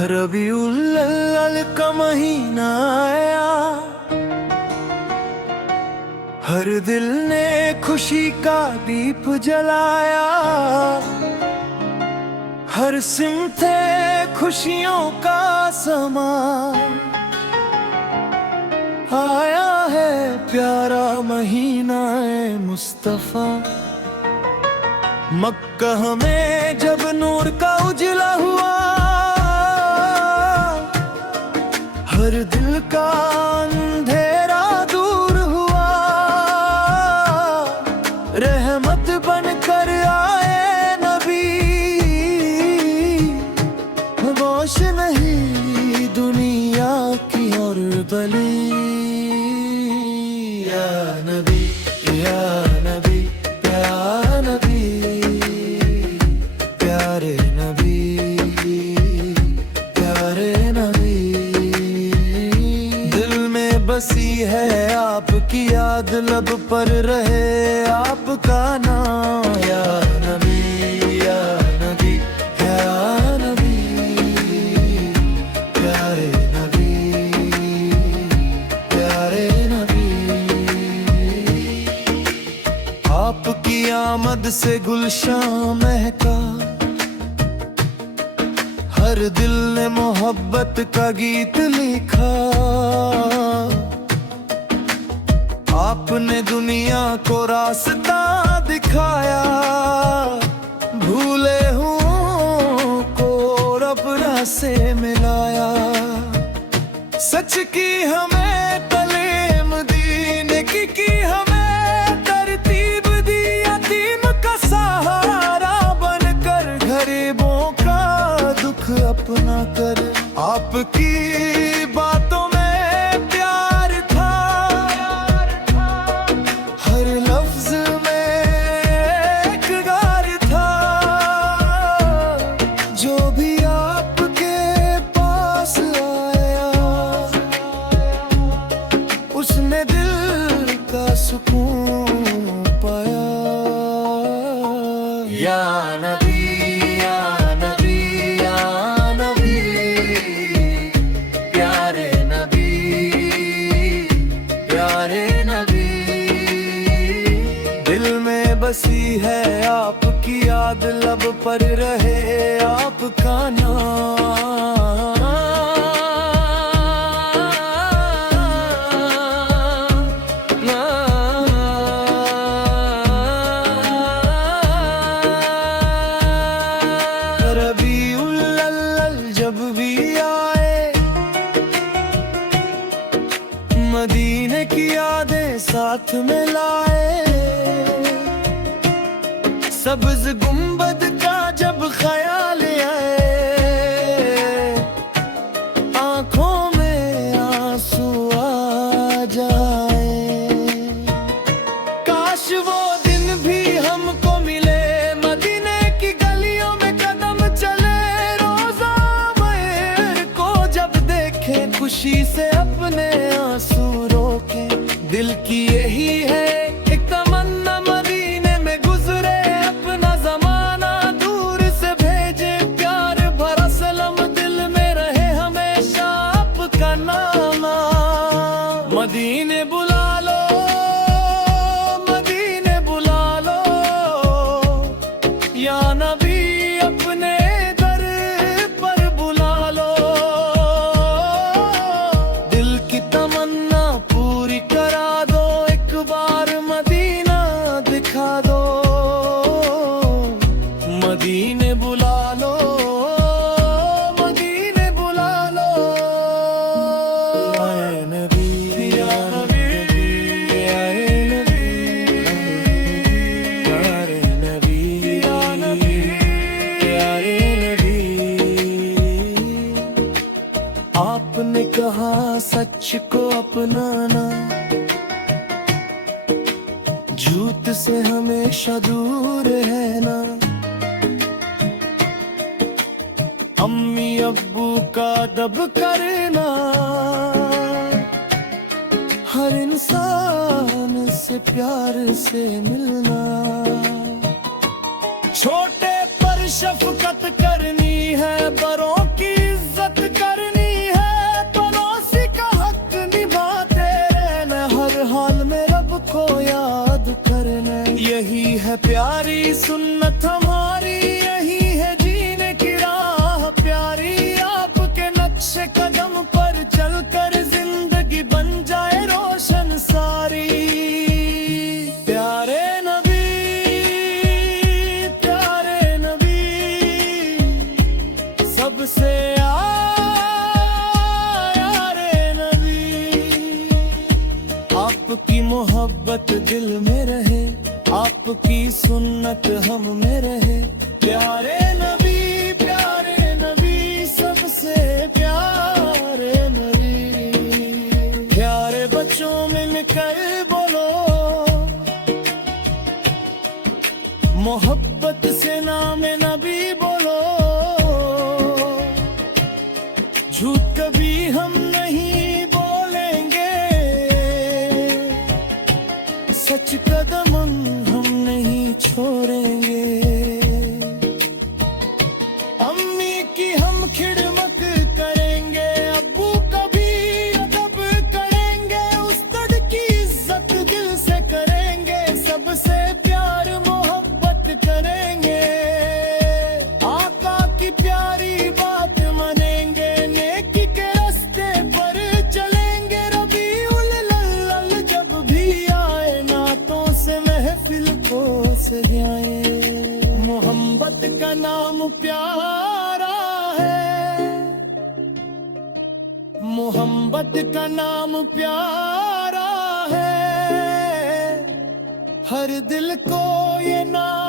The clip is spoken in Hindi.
रबीउल अव्वल का महीना आया, हर दिल ने खुशी का दीप जलाया। हर सिमते खुशियों का समा आया है, प्यारा महीना है मुस्तफा। मक्का में जब नूर का उजला हुआ, हर दिल का अंधेरा दूर हुआ। रहमत बनकर आए नबी, रोशन नहीं दुनिया की और बली। या नबी या नबी प्यारा नबी, प्यारे नबी प्यारे नबी। दिल में बसी है आपकी याद, लब पर रहे आपका नाम। या नबी या नबी या नबी, प्यारे नबी प्यारे नबी। आपकी आमद से गुलशन महका, हर दिल ने मोहब्बत का गीत लिखा। आपने दुनिया को रास्ता दिखाया, भूले हुओं को रब से मिलाया। सच की हमें तालीम दीन की हमें तरतीब दी, यतीम का सहारा बनकर गरीबों का दुख अपना कर। आपकी बातों में प्यार था, हर लफ्ज में एक गार था। जो भी आपके पास आया, उसने दिल का सुकून पाया। या नबी या नबी या नबी, प्यारे नबी प्यारे नबी। दिल में बसी है आपकी याद, लब पर रहे आपका नाम। रबीउल अव्वल जब भी आए, मदीने की यादें साथ में लाए। सब्ज गुंबद का जब ख्याल आए, आंखों में आंसू आ जाए। काश वो दिन भी हमको मिले, मदीने की गलियों में कदम चले। रोजा मेहर को जब देखे, खुशी से अपने आंसू रोके। दिल की यही है एक तमन्ना, मदीने में गुजरे अपना जमाना। दूर से भेजे प्यार भरा सलाम, दिल में रहे हमेशा आपका नाम। मदीने बुला लो मदीने बुला लो, या नबी अपने दर पर बुला लो। दिल की तमन्ना पूरी करा दो, एक बार मदीना दिखा दो। मदीने बुला लो मदीने बुला लो। आए नबी या नबी आए नबी, प्यारे नबी या नबी प्यारे नबी। आपने कहा सच को अपनाना, झूठ से हमेशा दूर है ना। अम्मी अब्बू का अदब करना, हर इंसान से प्यार से मिलना। छोटे पर शफकत करनी है, बड़ों की इज्जत सुन्नत हमारी यही है जीने की राह प्यारी, आपके नक्शे कदम पर चलकर जिंदगी बन जाए रोशन सारी। प्यारे नबी, प्यारे नबी, सबसे यारे नबी। आपकी मोहब्बत दिल में रहे, आपकी सुन्नत हम में रहे। प्यारे नबी, प्यारे नबी, सबसे प्यारे नबी। प्यारे बच्चों में मिलकर बोलो, मोहब्बत से नाम नबी बोलो। झूठ कभी हम नहीं बोलेंगे, सच कदम हम नहीं छोड़ेंगे। अम्मी की हम खिदमत करेंगे, अब्बू कभी अदब करेंगे, उस्ताद की इज्जत दिल से करेंगे, सबसे प्यार मोहब्बत करेंगे। आका की प्यारी बात मानेंगे, नेकी के रास्ते पर चलेंगे। रबीउल अव्वल जब भी आए, नातों से महफिल को सजाए। मोहब्बत का नाम प्यारा है, मोहब्बत का नाम प्यारा है, हर दिल को ये नाम